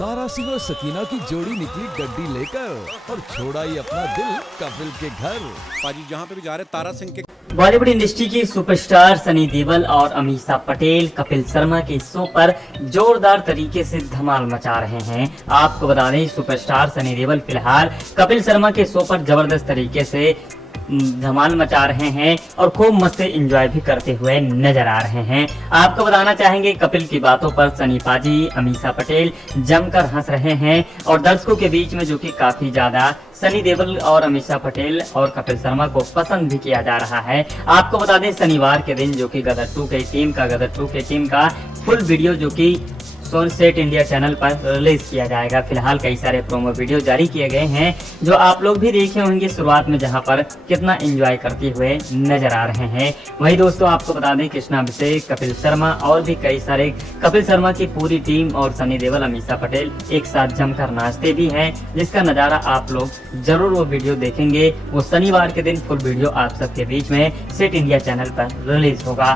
तारा सिंह और सकीना की जोड़ी निकली गड्डी लेकर और छोड़ा ही अपना दिल कपिल के घर। पाजी जहाँ पे भी जा रहे तारा सिंह के। बॉलीवुड इंडस्ट्री की सुपरस्टार सनी देओल और अमीषा पटेल कपिल शर्मा के शो पर जोरदार तरीके से धमाल मचा रहे हैं। आपको बता दें सुपरस्टार सनी देओल फिलहाल कपिल शर्मा के शो पर जबरदस्त तरीके से धमाल मचा रहे हैं और खूब मस्त एंजॉय भी करते हुए नजर आ रहे हैं। आपको बताना चाहेंगे कपिल की बातों पर सनी पाजी अमीषा पटेल जमकर हंस रहे हैं और दर्शकों के बीच में जो कि काफी ज्यादा सनी देओल और अमीषा पटेल और कपिल शर्मा को पसंद भी किया जा रहा है। आपको बता दें शनिवार के दिन जो कि गदर 2 के टीम का फुल वीडियो जो कि सोनसेट इंडिया चैनल पर रिलीज किया जाएगा। फिलहाल कई सारे प्रोमो वीडियो जारी किए गए हैं जो आप लोग भी देखे होंगे शुरुआत में, जहां पर कितना एंजॉय करते हुए नजर आ रहे हैं। वही दोस्तों आपको बता दें कृष्णा अभिषेक, कपिल शर्मा और भी कई सारे कपिल शर्मा की पूरी टीम और सनी देओल अमीषा पटेल एक साथ जमकर नाचते भी हैं, जिसका नजारा आप लोग जरूर वो वीडियो देखेंगे। वो शनिवार के दिन फुल वीडियो आप सबके बीच में सेट इंडिया चैनल पर रिलीज होगा।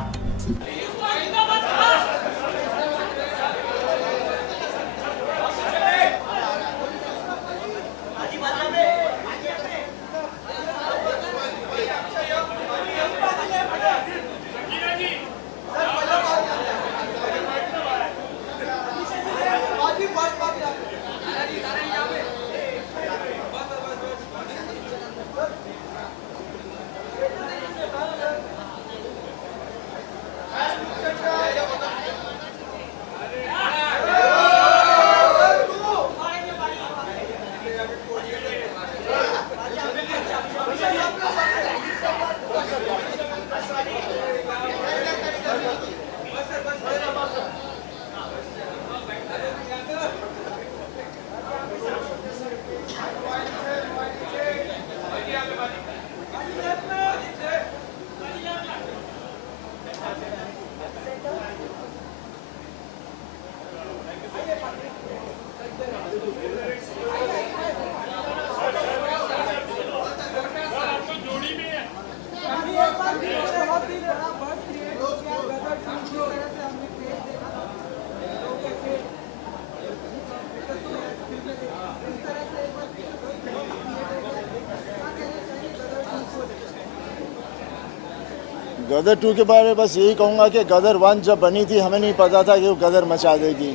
गदर 2 के बारे में बस यही कहूँगा कि गदर 1 जब बनी थी हमें नहीं पता था कि वो गदर मचा देगी।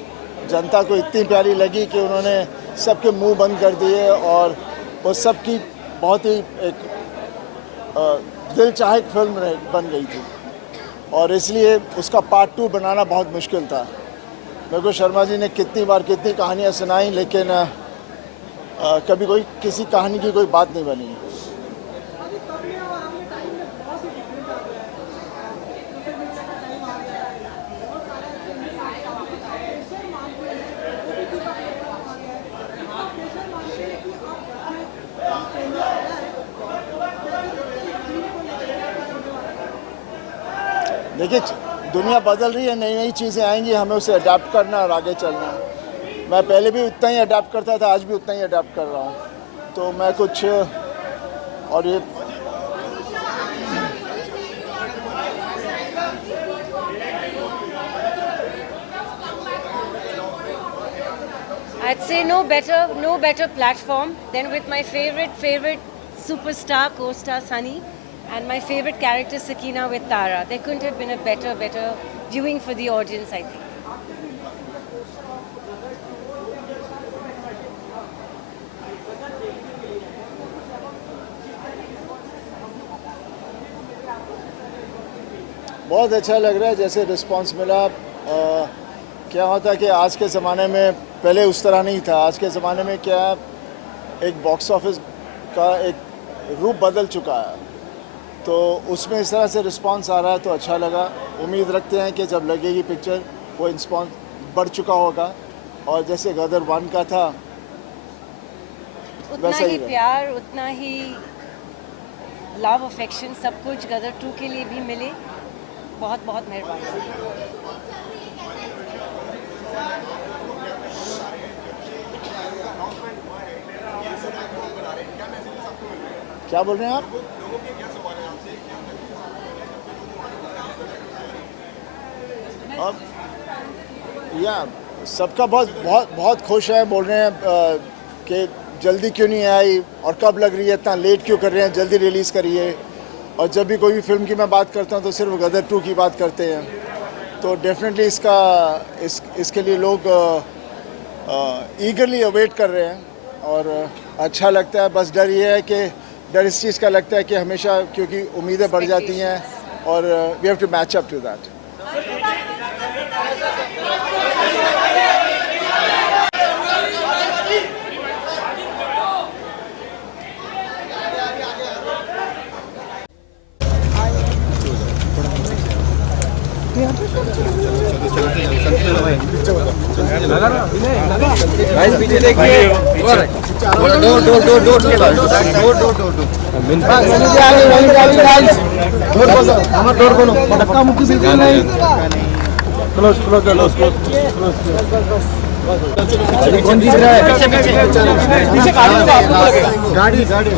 जनता को इतनी प्यारी लगी कि उन्होंने सबके मुंह बंद कर दिए और वो सबकी बहुत ही एक दिल चाहक फिल्म बन गई थी और इसलिए उसका पार्ट 2 बनाना बहुत मुश्किल था। मेरे को शर्मा जी ने कितनी बार कितनी कहानियाँ सुनाई, लेकिन कभी कोई किसी कहानी की कोई बात नहीं बनी। देखिए दुनिया बदल रही है, नई नई चीज़ें आएंगी, हमें उसे अडेप्ट करना और आगे चलना। मैं पहले भी उतना ही अडेप्ट करता था, आज भी उतना ही अडेप्ट कर रहा हूँ। तो मैं कुछ और ये I'd say no better platform than with my favorite superstar co-star Sunny and my favorite character Sakina with Tara. There couldn't have been a better viewing for the audience, I think. बहुत अच्छा लग रहा है जैसे response मिला। क्या होता है कि आज के ज़माने में पहले उस तरह नहीं था। आज के ज़माने में क्या एक बॉक्स ऑफिस का एक रूप बदल चुका है, तो उसमें इस तरह से रिस्पांस आ रहा है तो अच्छा लगा। उम्मीद रखते हैं कि जब लगेगी पिक्चर वो रिस्पांस बढ़ चुका होगा और जैसे गदर 1 का था उतना ही प्यार, उतना ही लव अफेक्शन सब कुछ गदर 2 के लिए भी मिले। बहुत बहुत मेहरबानी। क्या बोल रहे हैं आप? अब या सबका बहुत बहुत बहुत खुश है, बोल रहे हैं कि जल्दी क्यों नहीं आई और कब लग रही है, इतना लेट क्यों कर रहे हैं, जल्दी रिलीज़ करिए। और जब भी कोई भी फिल्म की मैं बात करता हूँ तो सिर्फ गदर 2 की बात करते हैं। तो डेफिनेटली इसके लिए लोग ईगरली अवेट कर रहे हैं और अच्छा लगता है। बस डर ये है कि डर इस चीज़ का लगता है कि हमेशा क्योंकि उम्मीदें बढ़ जाती हैं और we have to match up to that. पीछे देखिए कौन जीत रहा है? पीछे गाड़ी गाड़ी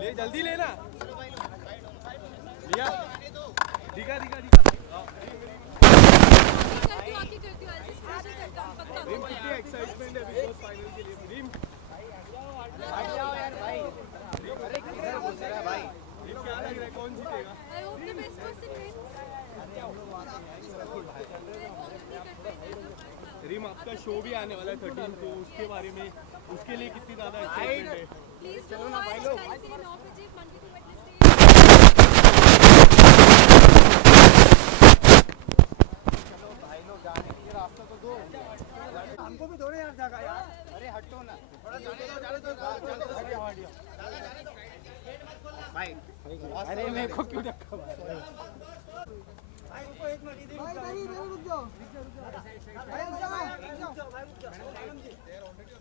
ले जल्दी लेना लिया दिखा दिखा दिखा एक्साइटमेंट है बिग बॉस फाइनल के लिए रीम जाओ यार भाई भाई क्या लग रहा है कौन जीतेगा? I hope the best person wins. रीम आपका शो भी आने वाला है 13 को, उसके बारे में उसके लिए कितनी ज्यादा एक्साइटमेंट है? प्लीज चलो ना भाई लोग जाने के लिए रास्ता तो दो हमको भी थोड़े यार जगह यार। अरे हटो ना थोड़ा जाने दो भाई। अरे मेरे को क्यों धक्का मारा भाई? रुको एक मिनट इधर रुक जाओ भाई, रुक जाओ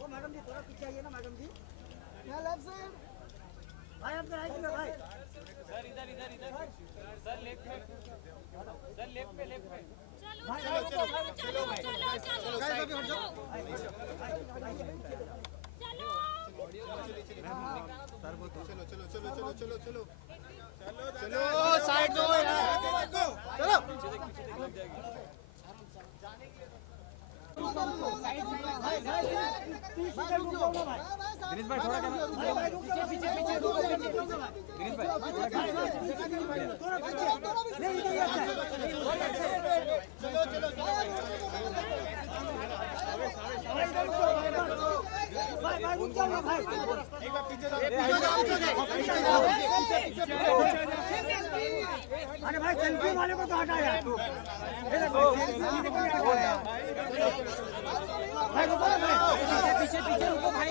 मैडम जी थोड़ा पीछे आइए ना मैडम जी। यहाँ लेफ्ट साइड भाई अपने राइट में भाई सर इधर सर लेफ्ट पे चलो साइड दो दिनेश भाई थोड़ा अरे भाई सेल्फी वाले को तो हटा यार पीछे रुको भाई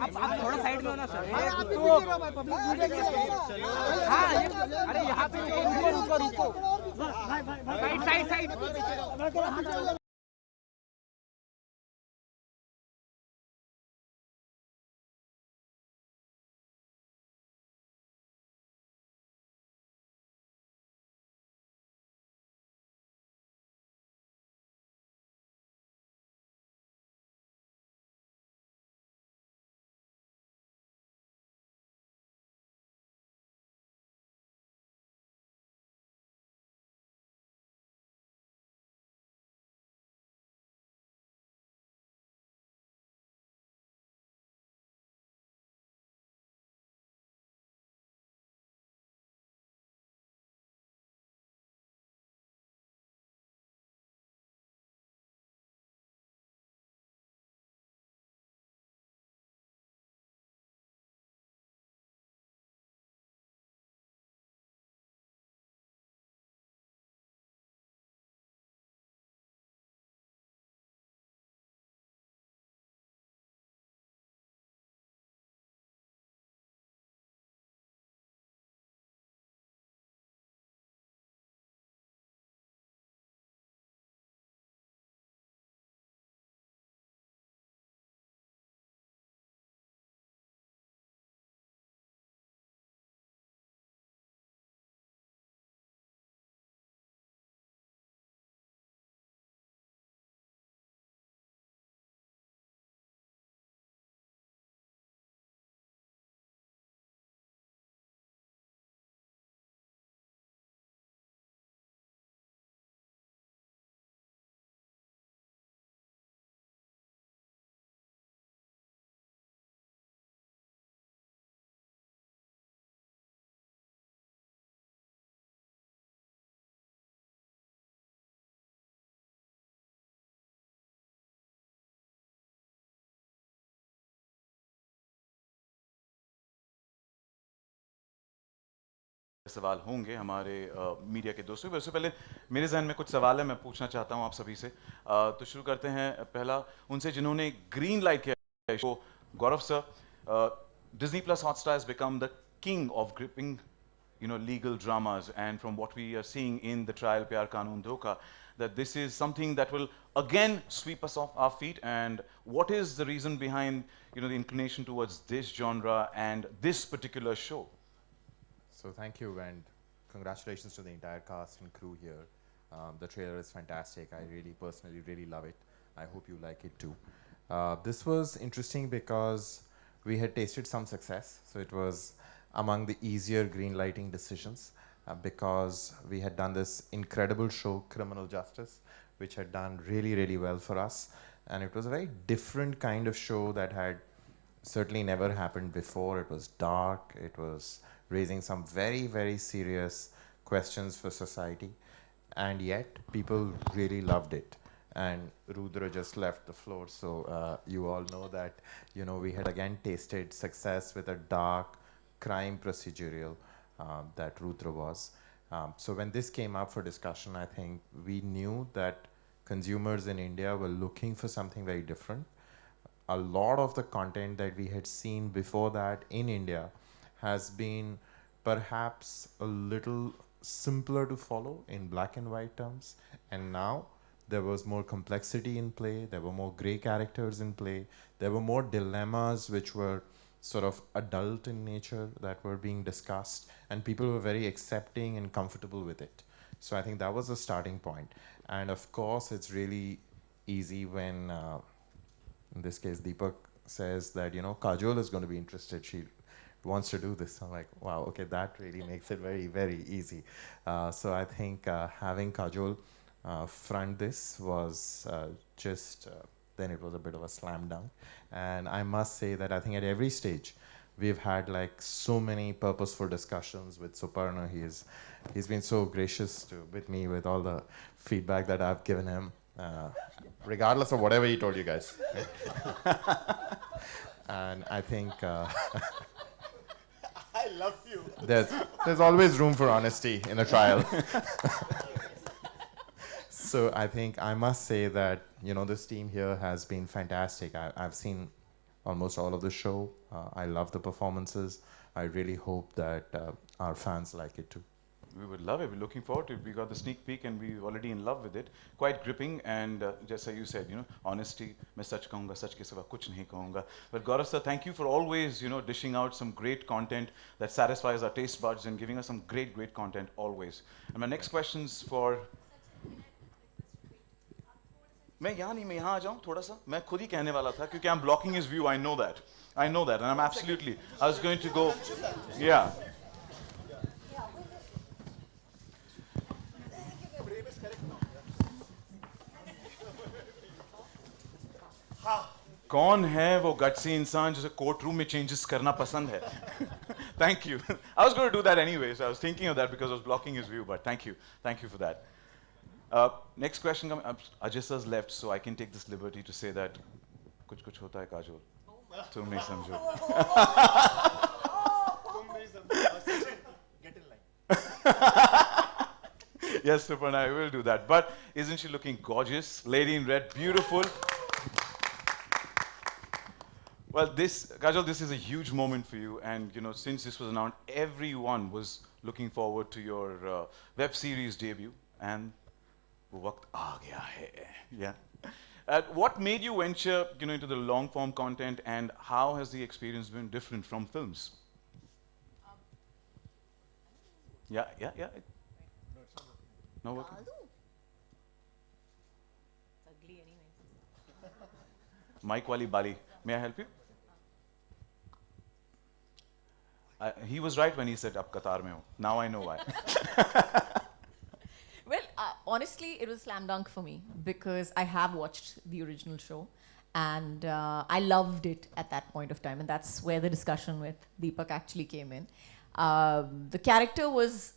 आप थोड़ा साइड में हो ना सर। हाँ अरे यहाँ पे रुको साइड सवाल होंगे हमारे मीडिया के दोस्तों। उससे पहले मेरे जहन में कुछ सवाल है, मैं पूछना चाहता हूं आप सभी से। तो शुरू करते हैं पहला उनसे जिन्होंने ग्रीन लाइट किया show, Gaurav sir. Disney Plus Hotstar has become the king of gripping, legal dramas, and from what we are seeing in the trial Pyar Kanun Dhoka, that this is something that will again sweep us off our feet. And what is the reason behind, the inclination towards this genre and this particular show? So thank you and congratulations to the entire cast and crew here. The trailer is fantastic. I really personally really love it. I hope you like it too. This was interesting because we had tasted some success. So it was among the easier green lighting decisions because we had done this incredible show, Criminal Justice, which had done really, really well for us. And it was a very different kind of show that had certainly never happened before. It was dark. It was raising some very, very serious questions for society. And yet, people really loved it. And Rudra just left the floor, so you all know that, we had again tasted success with a dark crime procedural that Rudra was. So when this came up for discussion, I think we knew that consumers in India were looking for something very different. A lot of the content that we had seen before that in India has been perhaps a little simpler to follow in black and white terms. And now there was more complexity in play, there were more gray characters in play, there were more dilemmas which were sort of adult in nature that were being discussed, and people were very accepting and comfortable with it. So I think that was the starting point. And of course, it's really easy when, in this case, Deepak says that, Kajol is going to be interested. She wants to do this. I'm like, wow, okay, that really makes it very, very easy. So I think having Kajol front this was then it was a bit of a slam dunk. And I must say that I think at every stage, we've had like so many purposeful discussions with Suparna. He's been so gracious with me with all the feedback that I've given him, regardless of whatever he told you guys. And I think I love you. there's always room for honesty in a trial. So I think I must say that, this team here has been fantastic. I've seen almost all of the show. I love the performances. I really hope that our fans like it too. We would love it. We're looking forward to it. We got the sneak peek and we're already in love with it. Quite gripping, and just as you said, honesty. मैं सच कहूँगा, सच के सिवा कुछ नहीं कहूँगा. But Gaurav sir, thank you for always, dishing out some great content that satisfies our taste buds and giving us some great, great content always. And my next question's for. मैं यहाँ नहीं, मैं यहाँ आ जाऊँ थोड़ा सा. मैं खुद ही कहने वाला था क्योंकि I'm blocking his view. I know that, and I'm absolutely. I was going to go. Yeah. कौन है वो गट्सी इंसान जिसे कोर्ट रूम में चेंजेस करना पसंद है? Thank you. I was going to do that anyway, so I was thinking of that because I was blocking his view, but thank you for that. Next question, Ajay sir's left, so I can take this liberty to say that कुछ कुछ होता है काजोल, तुम नहीं समझो. Get in line. Yes, Suparna, I will do that. But isn't she looking gorgeous? Lady in red, beautiful. Well, Kajol, this is a huge moment for you, and since this was announced, everyone was looking forward to your web series debut, and वो वक्त आ गया है. Yeah. What made you venture, into the long form content, and how has the experience been different from films? Yeah. No working. It's ugly anyway. Mike Wali Bali, may I help you? He was right when he said, "Ab Qatar mein ho." Now I know why. Well, honestly, it was slam dunk for me because I have watched the original show and I loved it at that point of time, and that's where the discussion with Deepak actually came in. The character was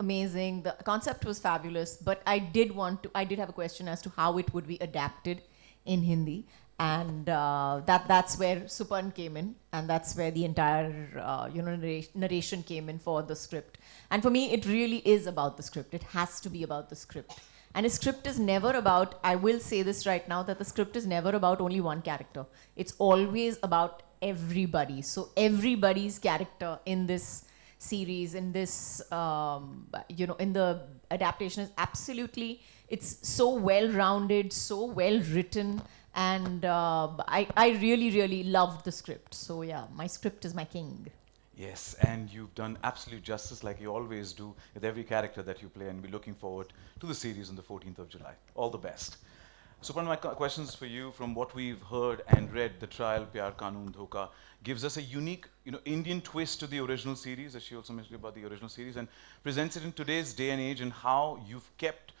amazing, the concept was fabulous, but I did have a question as to how it would be adapted in Hindi, and that's where Supan came in, and that's where the entire narration came in for the script. And for me, it really is about the script. It has to be about the script. And a script is never about, I will say this right now, that the script is never about only one character. It's always about everybody. So everybody's character in this series, in this, in the adaptation is absolutely, it's so well rounded, so well written. And I really, really loved the script. So yeah, my script is my king. Yes, and you've done absolute justice like you always do with every character that you play, and we're looking forward to the series on the 14th of July. All the best. Supan, my questions for you, from what we've heard and read, the trial Pyar Kanun Dhoka gives us a unique, Indian twist to the original series, as she also mentioned about the original series, and presents it in today's day and age, and how you've kept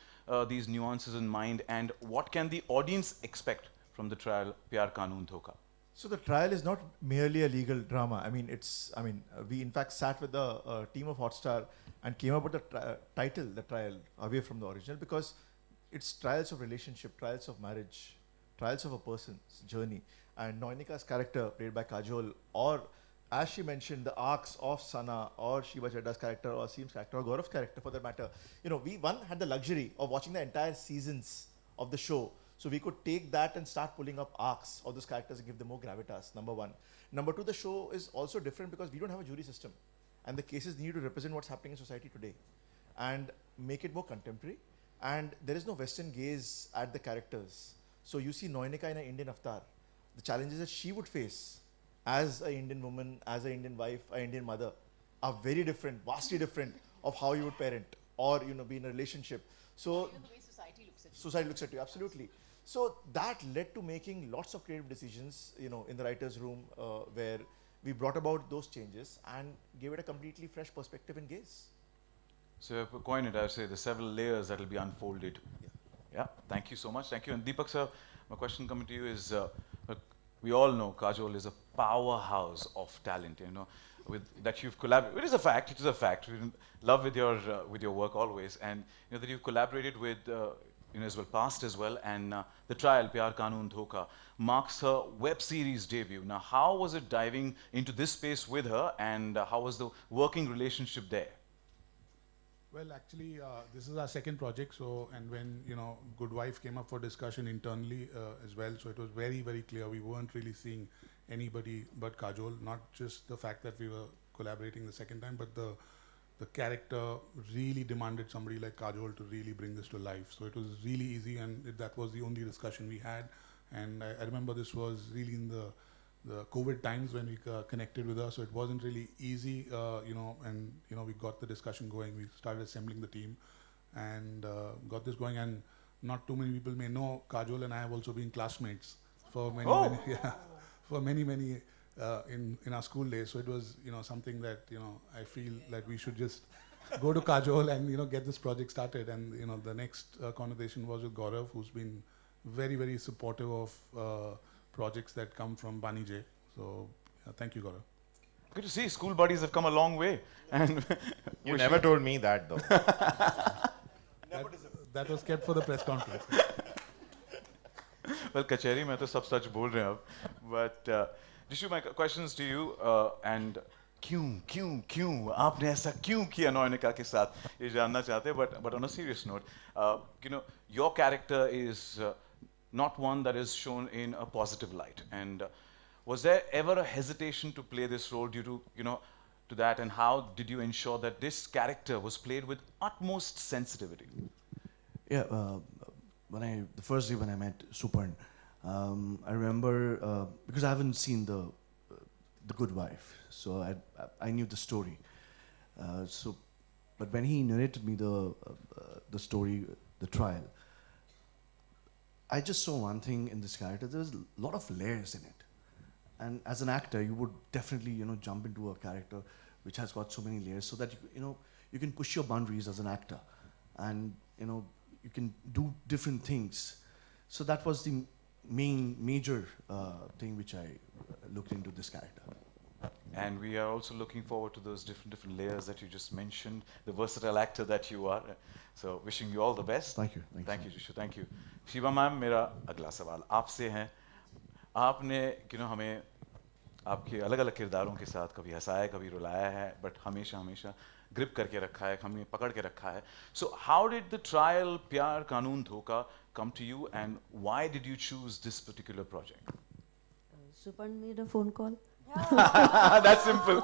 these nuances in mind, and what can the audience expect from the trial Pyar Kanun Dhoka? So the trial is not merely a legal drama. I mean, we in fact sat with the team of Hotstar and came up with the title, the trial, away from the original, because it's trials of relationship, trials of marriage, trials of a person's journey. And Noinika's character, played by Kajol, or as she mentioned, the arcs of Sana or Shiva Chadda's character or Asim's character or Gaurav's character for that matter, we had the luxury of watching the entire seasons of the show. So we could take that and start pulling up arcs of those characters and give them more gravitas, number one. Number two, the show is also different because we don't have a jury system. And the cases need to represent what's happening in society today and make it more contemporary. And there is no Western gaze at the characters. So you see Noinika in an Indian avatar. The challenges that she would face as an Indian woman, as an Indian wife, an Indian mother, are very different, vastly different of how you would parent or be in a relationship. So The way society looks at you. society looks at you, absolutely. So that led to making lots of creative decisions, in the writer's room, where we brought about those changes and gave it a completely fresh perspective and gaze. So if I coin it, I would say the several layers that will be unfolded. Yeah, thank you so much. Thank you. And Deepak sir, my question coming to you is, we all know Kajol is a powerhouse of talent, with that you've collaborated. It is a fact, it is a fact. We're in love with your work always. And that you've collaborated with, as well, past as well. And the trial, Pyar Kanun Dhoka, marks her web series debut. Now, how was it diving into this space with her, and how was the working relationship there? Well, actually, this is our second project. So, and when Good Wife came up for discussion internally as well, so it was very, very clear we weren't really seeing anybody but Kajol. Not just the fact that we were collaborating the second time, but the character really demanded somebody like Kajol to really bring this to life. So it was really easy, and that was the only discussion we had. And I remember this was really in the COVID times when we connected with her, so it wasn't really easy, and we got the discussion going. We started assembling the team and got this going. And not too many people may know, Kajol and I have also been classmates for many, for many in our school days. So it was something that I feel like we should just go to Kajol and get this project started. And the next conversation was with Gaurav, who's been very, very supportive of projects that come from Bani J. So thank you, Gaurav. Good to see school buddies have come a long way. And You never told me that though. That was kept for the press conference. Well, कचहरी में तो सब सच बोल रहे हैं अब. But Jishu, my questions to you, and क्यों आपने ऐसा क्यों किया नौनिका के साथ, ये जानना चाहते हैं. But on a serious note, your character is not one that is shown in a positive light. And was there ever a hesitation to play this role due to to that? And how did you ensure that this character was played with utmost sensitivity? Yeah, the first day when I met Supan, I remember because I haven't seen the Good Wife, so I knew the story. But when he narrated me the story, the trial, I just saw one thing in this character. There was a lot of layers in it, and as an actor, you would definitely jump into a character which has got so many layers, so that you can push your boundaries as an actor, and you can do different things. So that was the major thing which I looked into this character. And we are also looking forward to those different layers that you just mentioned, the versatile actor that you are. So wishing you all the best. Thank you. Thank you, Jishu. Thank you. Shiva ma'am, मेरा अगला सवाल आपसे है. आपने हमें आपके अलग अलग किरदारों के साथ कभी हंसाया कभी रुलाया है, बट हमेशा हमेशा ग्रिप करके रखा है, हमें पकड़ के रखा है. So how did the trial प्यार कानून धोखा come to you, and why did you choose this particular project? Supan made a phone call. That's simple.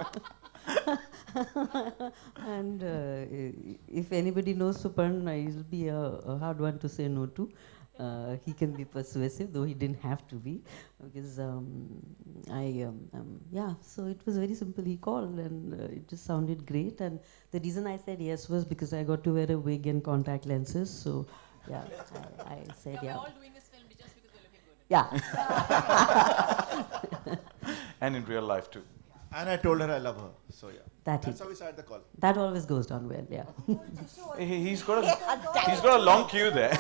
And if anybody knows Supan, he'll be a hard one to say no to. He can be persuasive, though he didn't have to be, because yeah. So it was very simple. He called, and it just sounded great. And the reason I said yes was because I got to wear a wig and contact lenses. So yeah, I said yeah. We're all doing this film just because we're looking good. Yeah. And in real life too. And I told her I love her. So yeah. That's how we started the call. That always goes down well. Yeah. He's got a long queue there.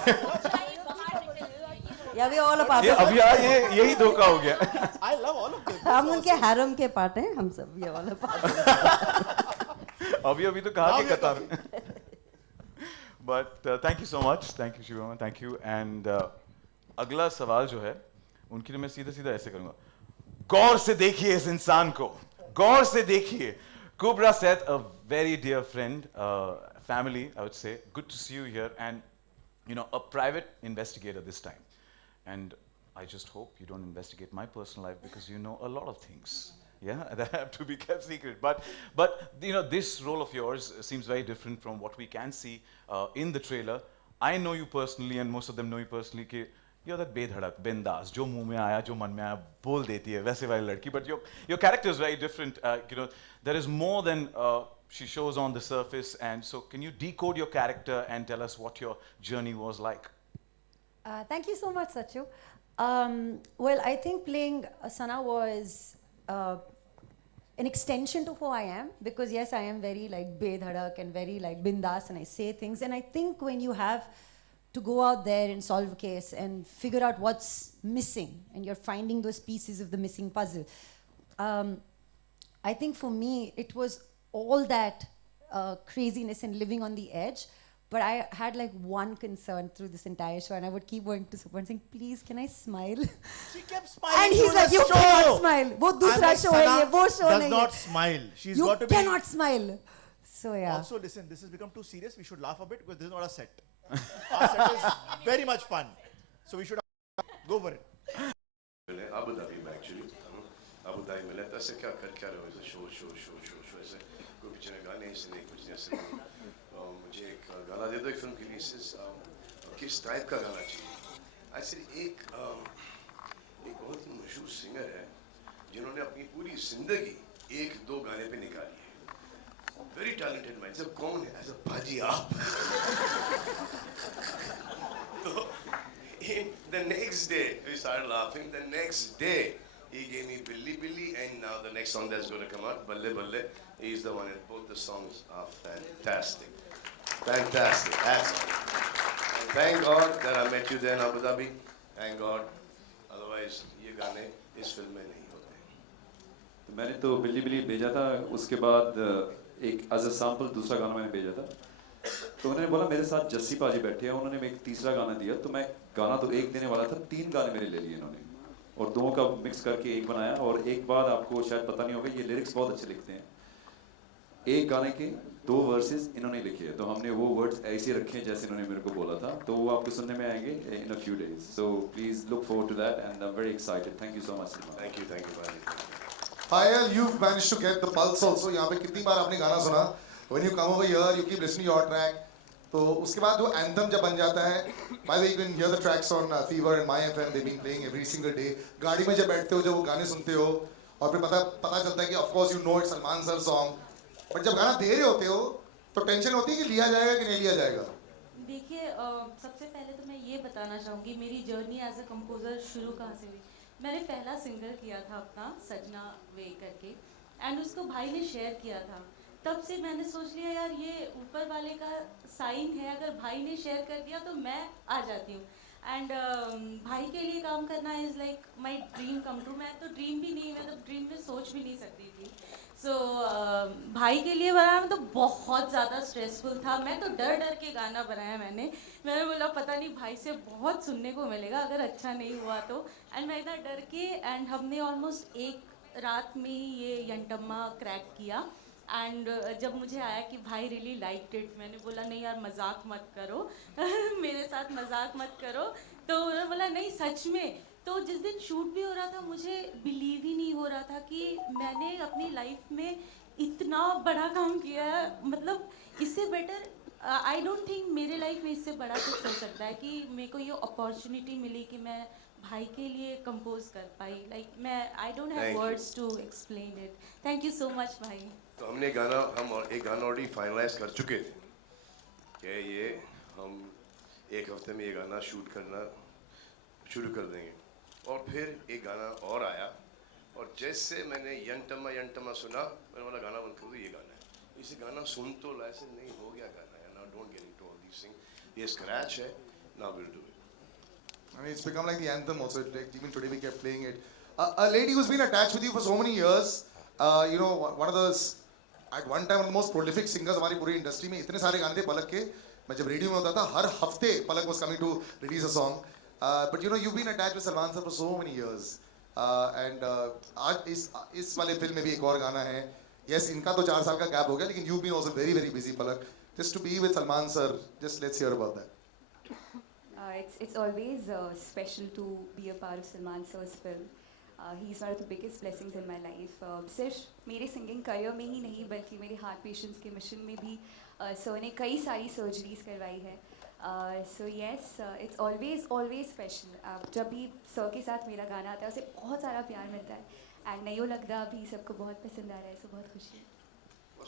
Yeah, we all a part ये of अभी यही धोखा हो गया. I love all of them. हम उनके harem के part हैं, हम सब ये वाला part. अभी तो कहा कि कतार. But thank you so much. Thank you Shivama. Thank you. And अगला सवाल जो है उनके लिए मैं सीधा सीधा ऐसे करूँगा. गौर से देखिए इस इंसान को. गौर से देखिए. Kubra Seth, a very dear friend, family, I would say. Good to see you here, and a private investigator this time. And I just hope you don't investigate my personal life, because you know a lot of things. Yeah, that have to be kept secret. But this role of yours seems very different from what we can see in the trailer. I know you personally, and most of them know you personally. कि you're that बेधड़क, बिंदास, जो मुंह में आया, जो मन में आया, बोल देती है, वैसे वाली लड़की. But your character is very different. There is more than she shows on the surface. And so, can you decode your character and tell us what your journey was like? Thank you so much, Sachu. Well, I think playing Sana was an extension to who I am, because yes, I am very like bedhadak and very like bindas, and I say things. And I think when you have to go out there and solve a case and figure out what's missing, and you're finding those pieces of the missing puzzle, I think for me it was all that craziness and living on the edge. But I had like one concern through this entire show, and I would keep going to Super and saying, "Please, can I smile?" She kept smiling. And he's like, "You cannot smile. वो दूसरा show है ये, वो show does नहीं not है. smile. She's You got to be. cannot smile." So yeah. Also, listen, this has become too serious. We should laugh a bit, because this is not a set. Our set is very much fun, so we should go for it. Abu Dhabi में actually, Abu Dhabi में लेता से क्या कर क्या रहे हो, show ऐसे कोई पिक्चर में गाने ऐसे नहीं कुछ जैसे. मुझे एक गाना दे दो एक फिल्म के लिए, किस टाइप का गाना चाहिए. एक्चुअली एक बहुत ही मशहूर सिंगर है जिन्होंने अपनी पूरी जिंदगी एक दो गाने पे निकाली है. Very talented man. जब कौन है ऐसा भाजी आप. तो the next day we started laughing. The next day he gave me Billy Billy, and now the next song that's going to come out, Balle Balle, he's the one, and both the songs are fantastic. Fantastic. That's all. And thank God that I met you there in Abu Dhabi. Thank God. Otherwise, ये गाने इस film में नहीं होते. तो मैंने तो बिल्ली बिल्ली भेजा था, उसके बाद एक एज अ सैम्पल दूसरा गाना मैंने भेजा था. तो उन्होंने बोला मेरे साथ जस्सी पाजी बैठे हैं, उन्होंने एक तीसरा गाना दिया. तो मैं गाना तो एक देने वाला था, 3 गाने मेरे ले लिए इन्होंने, और 2 का मिक्स करके एक बनाया. और एक बात आपको शायद पता नहीं होगा, ये लिरिक्स बहुत अच्छे लिखते हैं. एक गाने के 2 वर्सेस इन्होंने लिखे हैं, तो हमने वो वर्ड्स ऐसे रखे हैं जैसे इन्होंने मेरे को बोला था. तो वो आपको सुनने में आएंगे in a few days. So please look forward to that, and I am very excited. Thank you so much. Thank you, Baji. Payal, you've managed to get the pulse also. यहाँ पे कितनी बार आपने गाना सुना? When you come over here, you keep listening to your track. तो उसके बाद वो anthem जब बन जाता है, by the way, you can hear the tracks on Fever and My FM. They've been playing every single day. गाड़ी में जब बैठते हो, जब वो गाने सुनते हो, और फिर पता चलता है कि of course you know it's Salman sir song. But जब गाना दे रहे होते हो, तो टेंशन होती है कि लिया जाएगा कि नहीं लिया जाएगा. देखिए, सबसे पहले तो मैं ये बताना चाहूँगी मेरी जर्नी एज अ कंपोज़र शुरू कहाँ से हुई. मैंने पहला सिंगल किया था अपना सजना वे करके, एंड उसको भाई ने शेयर किया था. तब से मैंने सोच लिया यार ये ऊपर वाले का साइन है, अगर भाई ने शेयर कर दिया तो मैं आ जाती हूँ. एंड भाई के लिए काम करना is like my dream come true. मैं तो ड्रीम भी नहीं, मैं तो ड्रीम में सोच भी नहीं सकती थी. सो भाई के लिए बनाना तो बहुत ज़्यादा स्ट्रेसफुल था। मैं तो डर डर के गाना बनाया मैंने बोला पता नहीं भाई से बहुत सुनने को मिलेगा अगर अच्छा नहीं हुआ तो। एंड मैं इतना डर के एंड हमने ऑलमोस्ट एक रात में ही ये यंटम्मा क्रैक किया। एंड जब मुझे आया कि भाई रियली लाइक इट, मैंने बोला नहीं यार मजाक मत करो मेरे साथ मजाक मत करो। तो उन्होंने बोला नहीं सच में। तो जिस दिन शूट भी हो रहा था मुझे बिलीव ही नहीं हो रहा था कि मैंने अपनी लाइफ में इतना बड़ा काम किया है। मतलब इससे बेटर आई डोंट थिंक मेरे लाइफ में इससे बड़ा कुछ हो सकता है कि मेरे को ये अपॉर्चुनिटी मिली कि मैं भाई के लिए कंपोज कर पाई। लाइक मैं I don't have Thank you. Words to explain it. Thank you so much भाई। तो हमने एक गाना ऑलरेडी फाइनलाइज कर चुके थे कि ये हम एक हफ्ते में ये गाना शूट करना शुरू कर देंगे। और फिर एक गाना और आया और जैसे मैंने यंटमा सुना मैंने बोला गाना बंद कर दो, ये गाना है। इसे गाना सुन तो ऐसे नहीं हो गया गाना है ना, don't get into all these things. ये स्क्रैच है, now will do it. I mean, it's become like the anthem also. Like even today we kept playing it. A lady who's been attached with you for so many years, you know, one of those, at one time one of the most prolific singers हमारी पूरी industry में। इतने सारे गाने थे पलक के, मैं जब रेडियो में होता था हर हफ्ते पलक was coming to release a song. But you know, you've been attached with Salman sir for so many years. And आज इस वाले फिल्म में भी एक और गाना है। Yes, इनका तो 4 साल का गैप हो गया, लेकिन you've been also very very busy Palak. Just to be with Salman sir, just let's hear about that. It's always special to be a part of Salman sir's film. He's one of the biggest blessings in my life. सिर्फ मेरे singing career में ही नहीं बल्कि मेरे heart patients के mission में भी sir ने कई सारी सर्जरीज करवाई है। So yes, it's always special. जब भी सर के साथ मेरा गाना आता है उसे बहुत सारा प्यार मिलता है। एंड नहीं लगता भी सबको बहुत पसंद आ रहा है, सो बहुत खुशी है।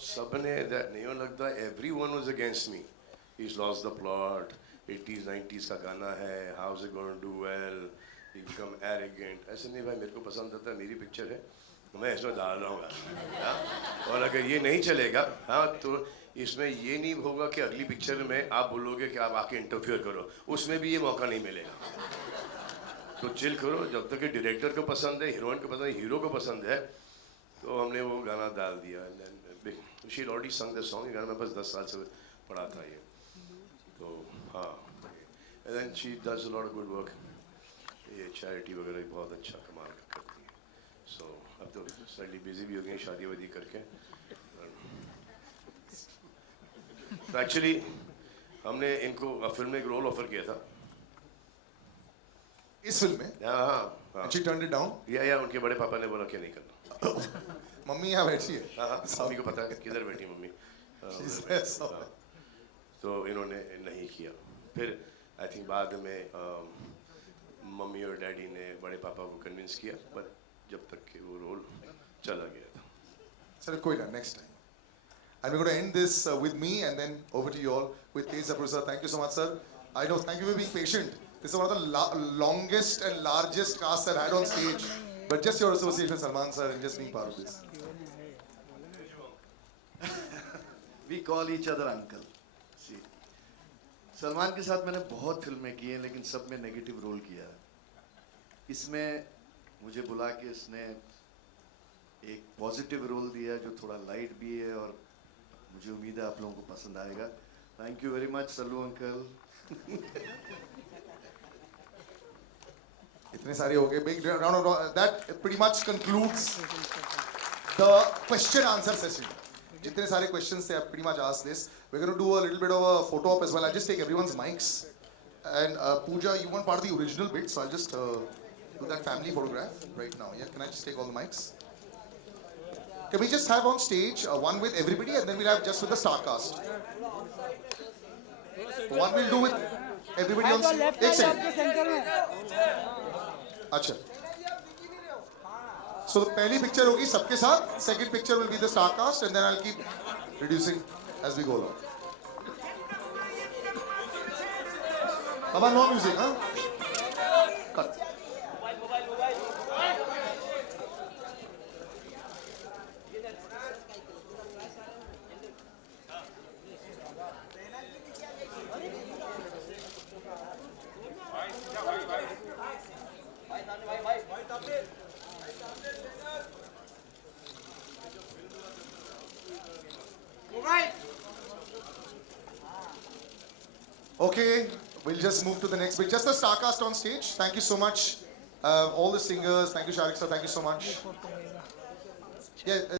सबने नहीं लगता everyone was against me. He's lost the plot. 80s 90s का गाना है, how is it going to do well, he become arrogant। ऐसे नहीं भाई, मेरे को पसंद आता है, मेरी पिक्चर है तो मैं इसमें डाल रहा हूँ। और अगर ये नहीं चलेगा हाँ तो इसमें ये नहीं होगा कि अगली पिक्चर में आप बोलोगे कि आप आके इंटरफियर करो, उसमें भी ये मौका नहीं मिलेगा। तो चिल करो, जब तक कि डायरेक्टर को पसंद है, हीरोइन को पसंद है, हीरो को पसंद है, तो हमने वो गाना डाल दिया। शी ऑलरेडी संग द सॉन्ग। ये गाना मैं बस 10 साल से पढ़ा था ये, तो हाँ। And then she does a lot of good work, ये चैरिटी वगैरह बहुत अच्छा कमाल करती है। सो अब तो स्लाइटली बिजी भी हो गई शादी वादी करके। तो एक्चुअली हमने इनको फिल्म में एक रोल ऑफर किया था इस फिल्म में। हाँ। She turned it down? या उनके बड़े पापा ने बोला कि नहीं करना। मम्मी यहाँ बैठी है। हाँ, मम्मी को पता है किधर बैठी मम्मी। तो इन्होंने नहीं किया। फिर आई थिंक बाद में मम्मी और डैडी ने बड़े पापा को कन्विंस किया, बट जब तक कि वो रोल चला गया था। Sir, कोई ना, next time. And we're going to end this with me and then over to you all with Tej Sapru sir. Thank you so much, sir. I know, thank you for being patient. This is one of the longest and largest casts I've had on stage. But just your association with Salman sir and just being part of this. We call each other uncle. See, Salman के साथ मैंने बहुत फिल्में की हैं, लेकिन सब में नेगेटिव रोल किया है। इसमें मुझे बुला के इसने एक पॉजिटिव रोल दिया जो थोड़ा लाइट भी है, और मुझे उम्मीद है आप लोगों को पसंद आएगा। Thank you very much Sallu uncle. इतने सारे हो गए। Big round of applause. That pretty much concludes the question answer session. जितने सारे questions थे, I pretty much asked this. We're going to do a little bit of a photo op as well. I'll just take everyone's mics. And Pooja, you weren't part of the original bit, so I'll just do that family photograph right now. Yeah, can I just take all the mics? Can we just have on stage one with everybody, and then we'll have just with the star cast. One we'll do with everybody on stage. एक second. अच्छा. So the पहली picture होगी सबके साथ. Second picture will be the star cast, and then I'll keep reducing as we go along. Baba, no music, huh? Cut. Okay, we'll just move to the next bit. Just the star cast on stage. Thank you so much. All the singers. Thank you, Sharik sir. Thank you so much. Yeah.